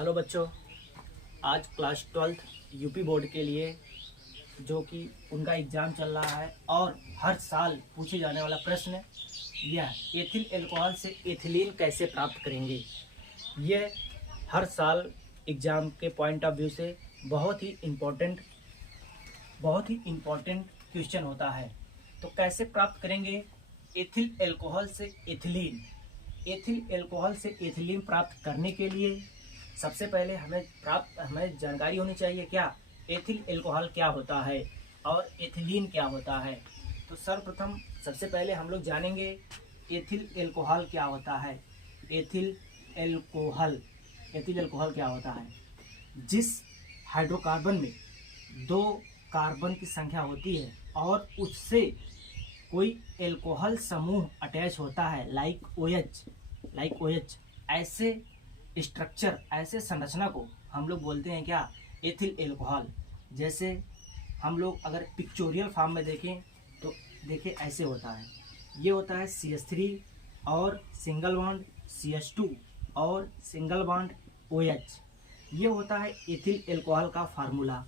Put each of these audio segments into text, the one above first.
Hello बच्चों, आज class 12th UP board के लिए जो कि उनका एग्ज़ाम चल रहा है और हर साल पूछे जाने वाला प्रश्न यह है, एथिल अल्कोहल से एथिलीन कैसे प्राप्त करेंगे। ये हर साल एग्ज़ाम के पॉइंट ऑफ व्यू से बहुत ही इम्पोर्टेंट क्वेश्चन होता है। तो कैसे प्राप्त करेंगे एथिल अल्कोहल से एथिलीन। एथिल अल्कोहल से एथिलीन प्राप्त करने के लिए सबसे पहले हमें जानकारी होनी चाहिए क्या एथिल अल्कोहल क्या होता है और एथिलीन क्या होता है। तो सर्वप्रथम सबसे पहले हम लोग जानेंगे एथिल अल्कोहल क्या होता है। एथिल अल्कोहल क्या होता है। जिस हाइड्रोकार्बन में दो कार्बन की संख्या होती है और उससे कोई अल्कोहल समूह अटैच होता है लाइक OH, ऐसे स्ट्रक्चर, ऐसे संरचना को हम लोग बोलते हैं क्या एथिल अल्कोहल। जैसे हम लोग अगर पिक्चोरियल फॉर्म में देखें तो देखिए ऐसे होता है। ये होता है CH3 और सिंगल बॉन्ड CH2 और सिंगल बॉन्ड OH। ये होता है एथिल अल्कोहल का फार्मूला।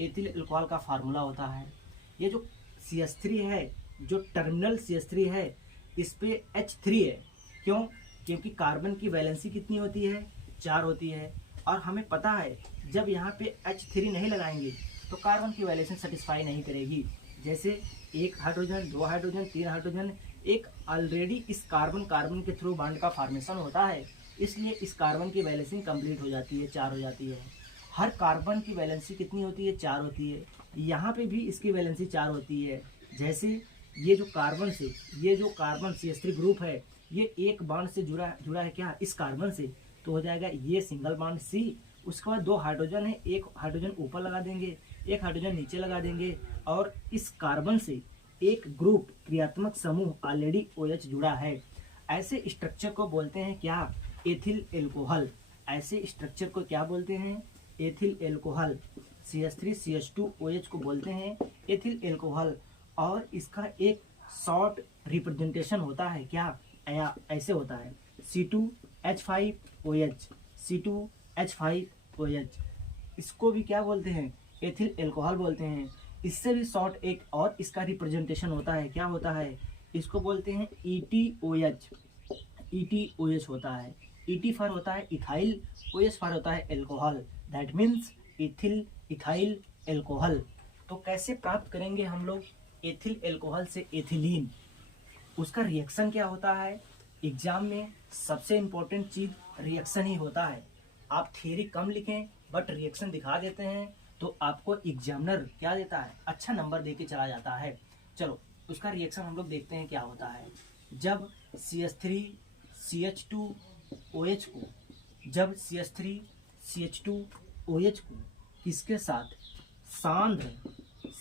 एथिल अल्कोहल का फार्मूला होता है। ये जो CH3 है, जो टर्मिनल CH3 है, इस पे H3 है। क्यों? क्योंकि कार्बन की वैलेंसी कितनी होती है, 4 होती है। और हमें पता है जब यहाँ पे H3 नहीं लगाएंगे तो कार्बन की वैलेंसी सेटिस्फाई नहीं करेगी। जैसे एक हाइड्रोजन, दो हाइड्रोजन, तीन हाइड्रोजन, एक ऑलरेडी इस कार्बन के थ्रू बॉन्ड का फॉर्मेशन होता है, इसलिए इस कार्बन की वैलेंसी कंप्लीट हो जाती है, 4 हो जाती है। हर कार्बन की वैलेंसी कितनी होती है, 4 होती है। यहाँ पे भी इसकी वैलेंसी 4 होती है। जैसे ये जो कार्बन CH3 ग्रुप है, ये एक बॉन्ड से जुड़ा है क्या इस कार्बन से, तो हो जाएगा ये सिंगल बॉन्ड C। उसके बाद दो हाइड्रोजन है, एक हाइड्रोजन ऊपर लगा देंगे, एक हाइड्रोजन नीचे लगा देंगे, और इस कार्बन से एक ग्रुप क्रियात्मक समूह ऑलरेडी OH जुड़ा है। ऐसे स्ट्रक्चर को बोलते हैं क्या एथिल अल्कोहल। ऐसे स्ट्रक्चर को क्या बोलते हैं, ethyl alcohol. CH3 CH2 OH को बोलते हैं एथिल अल्कोहल। और इसका एक शॉर्ट रिप्रेजेंटेशन होता है क्या, ऐसे होता है C2H5OH, C2H5OH। इसको भी क्या बोलते हैं, एथिल अल्कोहल बोलते हैं। इससे भी शॉर्ट एक और इसका रिप्रेजेंटेशन होता है, क्या होता है, इसको बोलते हैं ETOH होता है। ET फॉर होता है इथाइल, OH फॉर होता है alcohol, that means ethyl alcohol. तो कैसे प्राप्त करेंगे हम लोग एथिल अल्कोहल से एथिलीन। उसका रिएक्शन क्या होता है। एग्जाम में सबसे इम्पोर्टेंट चीज़ रिएक्शन ही होता है। आप थियरी कम लिखें बट रिएक्शन दिखा देते हैं तो आपको एग्जामिनर क्या देता है, अच्छा नंबर दे के चला जाता है। चलो उसका रिएक्शन हम लोग देखते हैं क्या होता है। जब CH3 CH2 OH को जब CH3 CH2 OH को किसके साथ,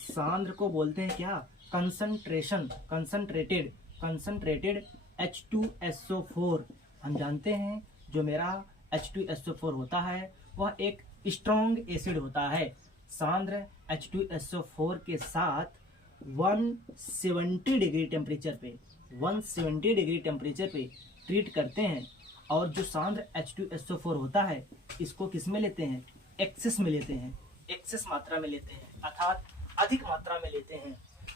सांद्र को बोलते हैं क्या कंसंट्रेटेड H2SO4। हम जानते हैं जो मेरा H2SO4 होता है वह एक स्ट्रॉन्ग एसिड होता है। सांद्र H2SO4 के साथ 170 डिग्री टेम्परेचर पे ट्रीट करते हैं। और जो सांद्र H2SO4 होता है इसको किस में लेते हैं, एक्सेस मात्रा में लेते हैं, अर्थात अधिक मात्रा में लेते हैं।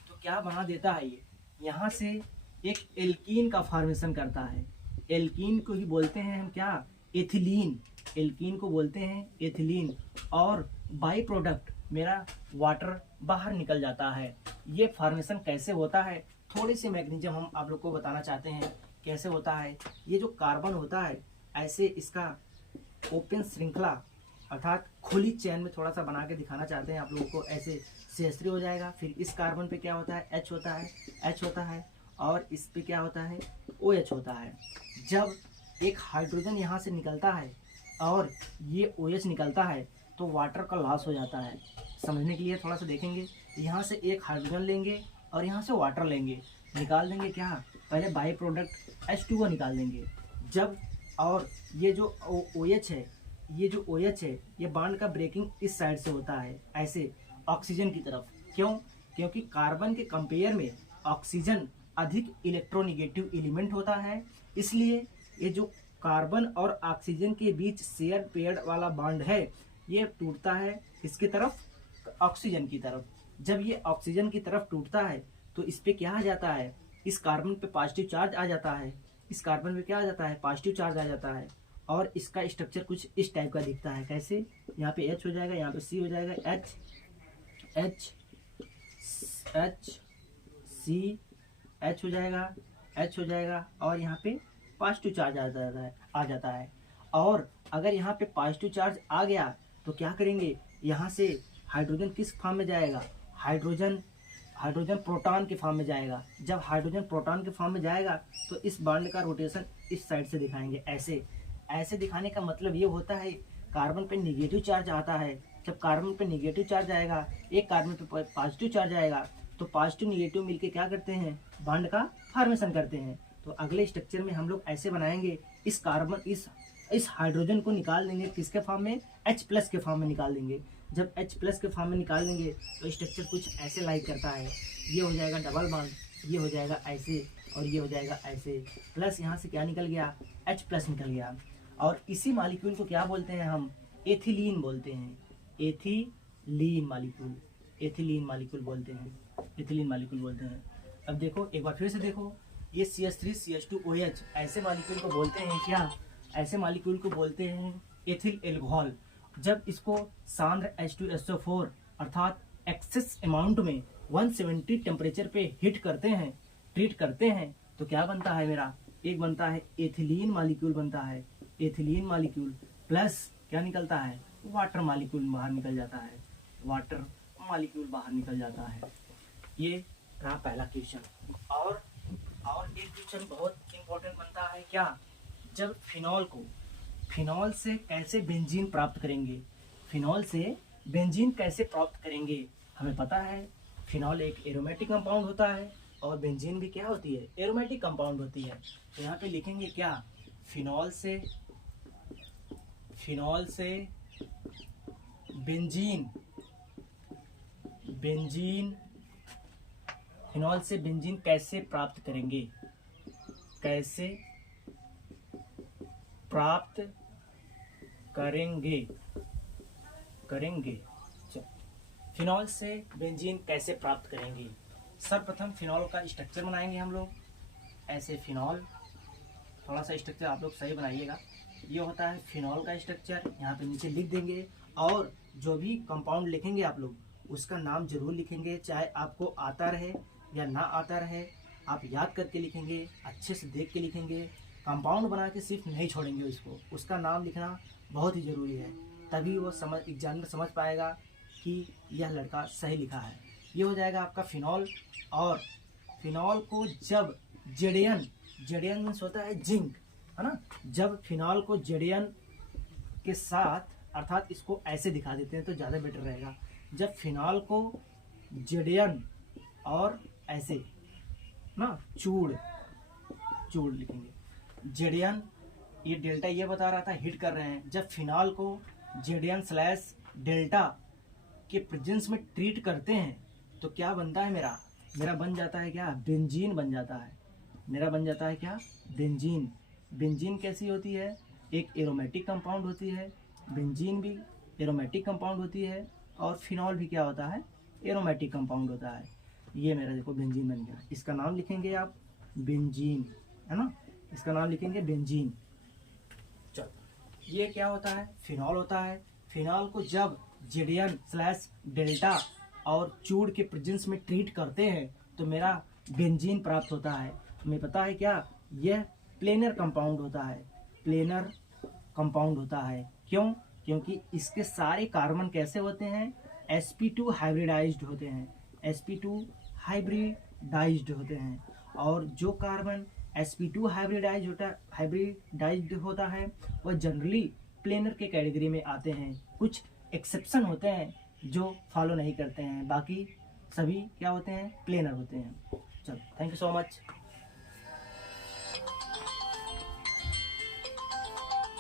तो क्या बना देता है, ये यहाँ से एक एल्कीन का फॉर्मेशन करता है। एल्कीन को ही बोलते हैं हम क्या, एथिलीन। एल्कीन को बोलते हैं एथिलीन। और बाई प्रोडक्ट मेरा वाटर बाहर निकल जाता है। ये फॉर्मेशन कैसे होता है, थोड़ी सी मैकेनिज्म हम आप लोग को बताना चाहते हैं कैसे होता है। ये जो कार्बन होता है ऐसे इसका ओपन श्रृंखला अर्थात खुली चैन में थोड़ा सा बना के दिखाना चाहते हैं आप लोगों को। ऐसे CH3 हो जाएगा, फिर इस कार्बन पे क्या होता है, H होता है और इस पे क्या होता है, OH होता है। जब एक हाइड्रोजन यहाँ से निकलता है और ये OH निकलता है तो वाटर का लॉस हो जाता है। समझने के लिए थोड़ा सा देखेंगे, यहाँ से एक हाइड्रोजन लेंगे और यहाँ से वाटर लेंगे, निकाल देंगे क्या, पहले बाई प्रोडक्ट H2O निकाल देंगे। जब और ये जो OH है, ये बॉन्ड का ब्रेकिंग इस साइड से होता है ऐसे ऑक्सीजन की तरफ। क्यों? क्योंकि कार्बन के कंपेयर में ऑक्सीजन अधिक इलेक्ट्रोनिगेटिव एलिमेंट होता है, इसलिए ये जो कार्बन और ऑक्सीजन के बीच शेयर पेयर वाला बॉन्ड है, ये टूटता है किसकी तरफ, ऑक्सीजन की तरफ। जब ये ऑक्सीजन की तरफ टूटता है तो इस पे क्या आ जाता है, इस कार्बन पे पॉजिटिव चार्ज आ जाता है, इस कार्बन पे क्या आ जाता है, पॉजिटिव चार्ज आ जाता है। और इसका स्ट्रक्चर कुछ इस टाइप का दिखता है, कैसे, यहाँ पे H हो जाएगा, यहाँ पे C हो जाएगा, H हो जाएगा, H हो जाएगा, और यहाँ पे पॉजिटिव चार्ज आ जाता है। और अगर यहाँ पे पॉजिटिव चार्ज आ गया तो क्या करेंगे, यहाँ से हाइड्रोजन किस फॉर्म में जाएगा, हाइड्रोजन प्रोटॉन के फॉर्म में जाएगा। जब हाइड्रोजन प्रोटॉन के फॉर्म में जाएगा तो इस बॉन्ड का रोटेशन इस साइड से दिखाएंगे, ऐसे दिखाने का मतलब ये होता है, कार्बन पे निगेटिव चार्ज आता है, जब कार्बन पे निगेटिव चार्ज आएगा, एक कार्बन पे पॉजिटिव चार्ज आएगा, तो पॉजिटिव निगेटिव मिलके क्या करते हैं, बॉन्ड का फॉर्मेशन करते हैं। तो अगले स्ट्रक्चर में हम लोग ऐसे बनाएंगे, इस कार्बन इस हाइड्रोजन को निकाल देंगे किसके फॉर्म में, H+ के फॉर्म में निकाल देंगे। जब H+ के फॉर्म में निकाल देंगे तो स्ट्रक्चर कुछ ऐसे लाइक करता है, ये हो जाएगा डबल बॉन्ड, ये हो जाएगा ऐसे, और ये हो जाएगा ऐसे, प्लस यहाँ से क्या निकल गया, H+ निकल गया। और इसी मॉलिक्यूल को क्या बोलते हैं हम, एथिलीन बोलते हैं, एथिलीन मॉलिक्यूल बोलते हैं। अब देखो एक बार फिर से देखो, ये CH3CH2OH ऐसे मॉलिक्यूल को बोलते हैं क्या, ऐसे मॉलिक्यूल को बोलते हैं एथिल एल्कोहल। जब इसको सांद्र H2SO4 अर्थात एक्सेस अमाउंट में 170 टेम्परेचर पे ट्रीट करते हैं तो क्या बनता है मेरा, एक बनता है एथिलीन मॉलिक्यूल बनता है, एथिलीन मॉलिक्यूल प्लस क्या निकलता है, वाटर मॉलिक्यूल बाहर निकल जाता है। ये रहा पहला क्वेश्चन। और एक क्वेश्चन बहुत इंपॉर्टेंट बनता है क्या, जब फिनॉल से कैसे बेंजीन प्राप्त करेंगे, हमें पता है फिनॉल एक एरोमेटिक कंपाउंड होता है और बेंजीन भी क्या होती है, एरोमेटिक कंपाउंड होती है। तो यहाँ पे लिखेंगे क्या, फिनॉल से बेंजीन कैसे प्राप्त करेंगे, फिनॉल से बेंजीन कैसे प्राप्त करेंगे। सर्वप्रथम फिनॉल का स्ट्रक्चर बनाएंगे हम लोग, ऐसे फिनॉल, थोड़ा सा स्ट्रक्चर आप लोग सही बनाइएगा, ये होता है फिनॉल का स्ट्रक्चर, यहाँ पे नीचे लिख देंगे। और जो भी कंपाउंड लिखेंगे आप लोग उसका नाम जरूर लिखेंगे, चाहे आपको आता रहे या ना आता रहे, आप याद करके लिखेंगे, अच्छे से देख के लिखेंगे, कंपाउंड बना के सिर्फ नहीं छोड़ेंगे उसका नाम लिखना बहुत ही ज़रूरी है, तभी वो एग्जामिनर समझ पाएगा कि यह लड़का सही लिखा है। ये हो जाएगा आपका फिनॉल। और फिनॉल को जब जेडियन मीन्स होता है जिंक, है ना, जब फिनॉल को जेडियन के साथ, अर्थात इसको ऐसे दिखा देते हैं तो ज़्यादा बेटर रहेगा, जब फिनॉल को जेडियन और ऐसे ना चूड़ लिखेंगे, जेडियन, ये डेल्टा ये बता रहा था हिट कर रहे हैं, जब फिनॉल को जेडियन/डेल्टा के प्रेजेंस में ट्रीट करते हैं तो क्या बनता है, मेरा बन जाता है क्या, बेंजीन बन जाता है, मेरा बन जाता है क्या, बेंजीन। बेंजीन कैसी होती है, एक एरोमेटिक कंपाउंड होती है, बेंजीन भी एरोमेटिक कंपाउंड होती है, और फिनॉल भी क्या होता है, एरोमेटिक कंपाउंड होता है। ये मेरा देखो बेंजीन बन गया, इसका नाम लिखेंगे आप बेंजीन, है ना, इसका नाम लिखेंगे बेंजीन। चलो, ये क्या होता है, फिनॉल होता है। फिनॉल को जब जेडियन/डेल्टा और चूड़ के प्रेजेंस में ट्रीट करते हैं तो मेरा बेंजीन प्राप्त होता है। हमें पता है क्या, यह प्लेनर कंपाउंड होता है। क्यों, क्योंकि इसके सारे कार्बन कैसे होते हैं, sp2 हाइब्रिडाइज्ड होते हैं। और जो कार्बन sp2 हाइब्रिडाइज्ड होता है वह जनरली प्लेनर के कैटेगरी में आते हैं। कुछ एक्सेप्शन होते हैं जो फॉलो नहीं करते हैं, बाकी सभी क्या होते हैं, प्लेनर होते हैं। चलो, थैंक यू सो मच।